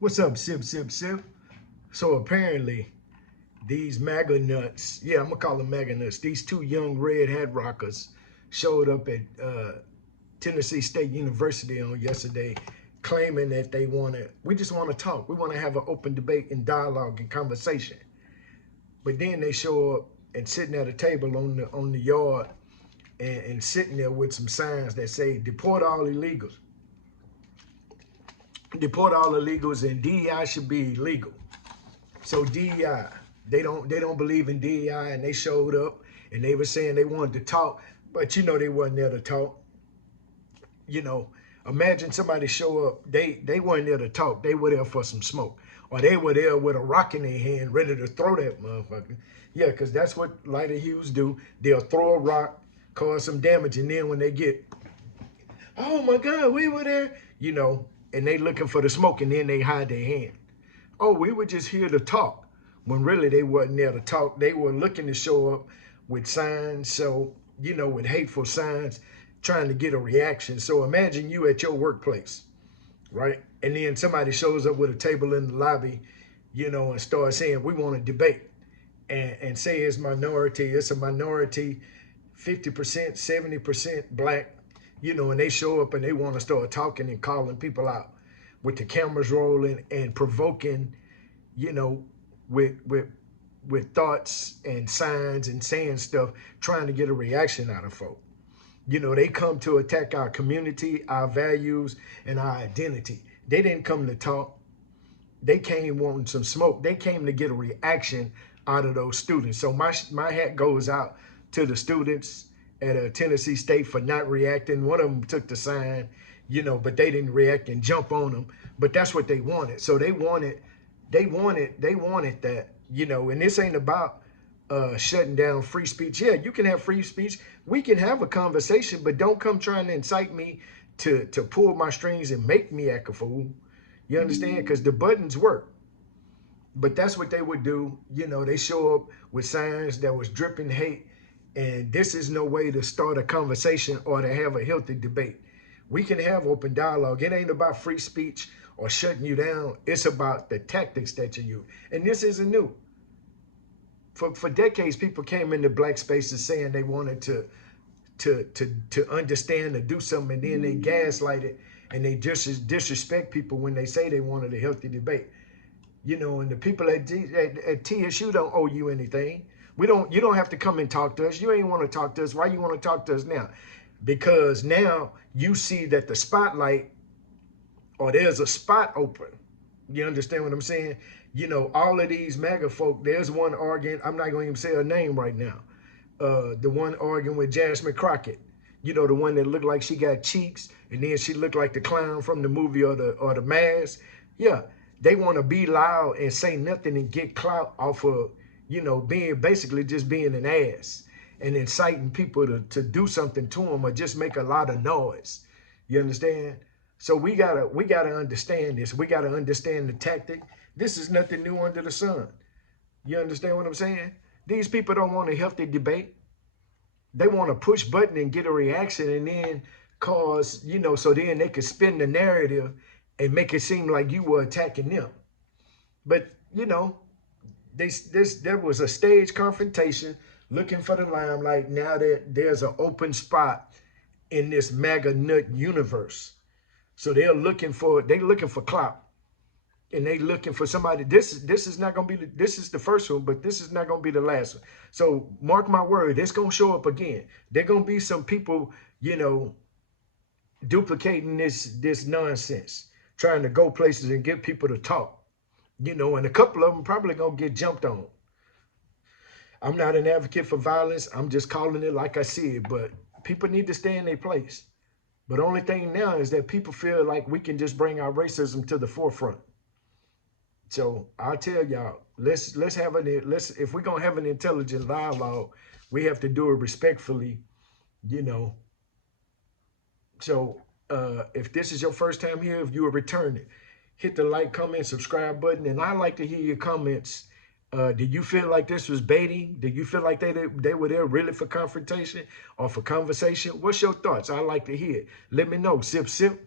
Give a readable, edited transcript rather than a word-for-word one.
What's up, Sip, Sip, Sip? So apparently, these MAGA nuts, yeah, I'm gonna call them MAGA nuts, these two young red hat rockers showed up at Tennessee State University on yesterday claiming that we just wanna talk. We wanna have an open debate and dialogue and conversation. But then they show up and sitting at a table on the yard and sitting there with some signs that say, deport all illegals. Deport all illegals and DEI should be illegal. So DEI, they don't believe in DEI, and they showed up and they were saying they wanted to talk, but they wasn't there to talk. You know, imagine somebody show up, they weren't there to talk, they were there for some smoke. Or they were there with a rock in their hand ready to throw that motherfucker. Yeah, because that's what lighter hues do. They'll throw a rock, cause some damage, and then when they get, oh my God, we were there, and they looking for the smoke, and then they hide their hand. Oh, we were just here to talk, when really they wasn't there to talk. They were looking to show up with signs, so, with hateful signs, trying to get a reaction. So imagine you at your workplace, right? And then somebody shows up with a table in the lobby, and starts saying, we want to debate. And say it's a minority, 50%, 70% black, and they show up and they want to start talking and calling people out with the cameras rolling and provoking, you know, with thoughts and signs and saying stuff, trying to get a reaction out of folk. They come to attack our community, our values, and our identity. They didn't come to talk. They came wanting some smoke. They came to get a reaction out of those students. So my hat goes out to the students at Tennessee State for not reacting. One of them took the sign, but they didn't react and jump on them. But that's what they wanted. So they wanted that, and this ain't about shutting down free speech. Yeah, you can have free speech. We can have a conversation, but don't come trying to incite me to pull my strings and make me act a fool. You understand? Because the buttons work. But that's what they would do. They show up with signs that was dripping hate. And this is no way to start a conversation or to have a healthy debate. We can have open dialogue. It ain't about free speech or shutting you down. It's about the tactics that you use. And this isn't new. For decades, people came into black spaces saying they wanted to understand or do something, and then they gaslight it and they just disrespect people when they say they wanted a healthy debate. And the people at TSU don't owe you anything. You don't have to come and talk to us. You ain't want to talk to us. Why you want to talk to us now? Because now you see that the spotlight, or there's a spot open. You understand what I'm saying? All of these MAGA folk, there's one arguing, I'm not going to even say her name right now. The one arguing with Jasmine Crockett, the one that looked like she got cheeks, and then she looked like the clown from the movie or the Mask. Yeah, they want to be loud and say nothing and get clout off of, basically just being an ass and inciting people to do something to them or just make a lot of noise. You understand? So we gotta understand this. We gotta understand the tactic. This is nothing new under the sun. You understand what I'm saying? These people don't want a healthy debate. They want to push button and get a reaction and then cause, so then they could spin the narrative and make it seem like you were attacking them. But, there was a stage confrontation looking for the limelight. Now that there's an open spot in this MAGA nut universe. So they're looking for clout. And they looking for somebody. This is not gonna be this is the first one, but this is not gonna be the last one. So mark my word, it's gonna show up again. There gonna be some people, duplicating this nonsense, trying to go places and get people to talk. And a couple of them probably gonna get jumped on. I'm not an advocate for violence. I'm just calling it like I see it. But people need to stay in their place. But the only thing now is that people feel like we can just bring our racism to the forefront. So I'll tell y'all, let's if we're gonna have an intelligent dialogue, we have to do it respectfully, So if this is your first time here, if you are returning, hit the like, comment, subscribe button, and I like to hear your comments. Did you feel like this was baiting? Did you feel like they were there really for confrontation or for conversation? What's your thoughts? I like to hear it. Let me know. Sip, sip.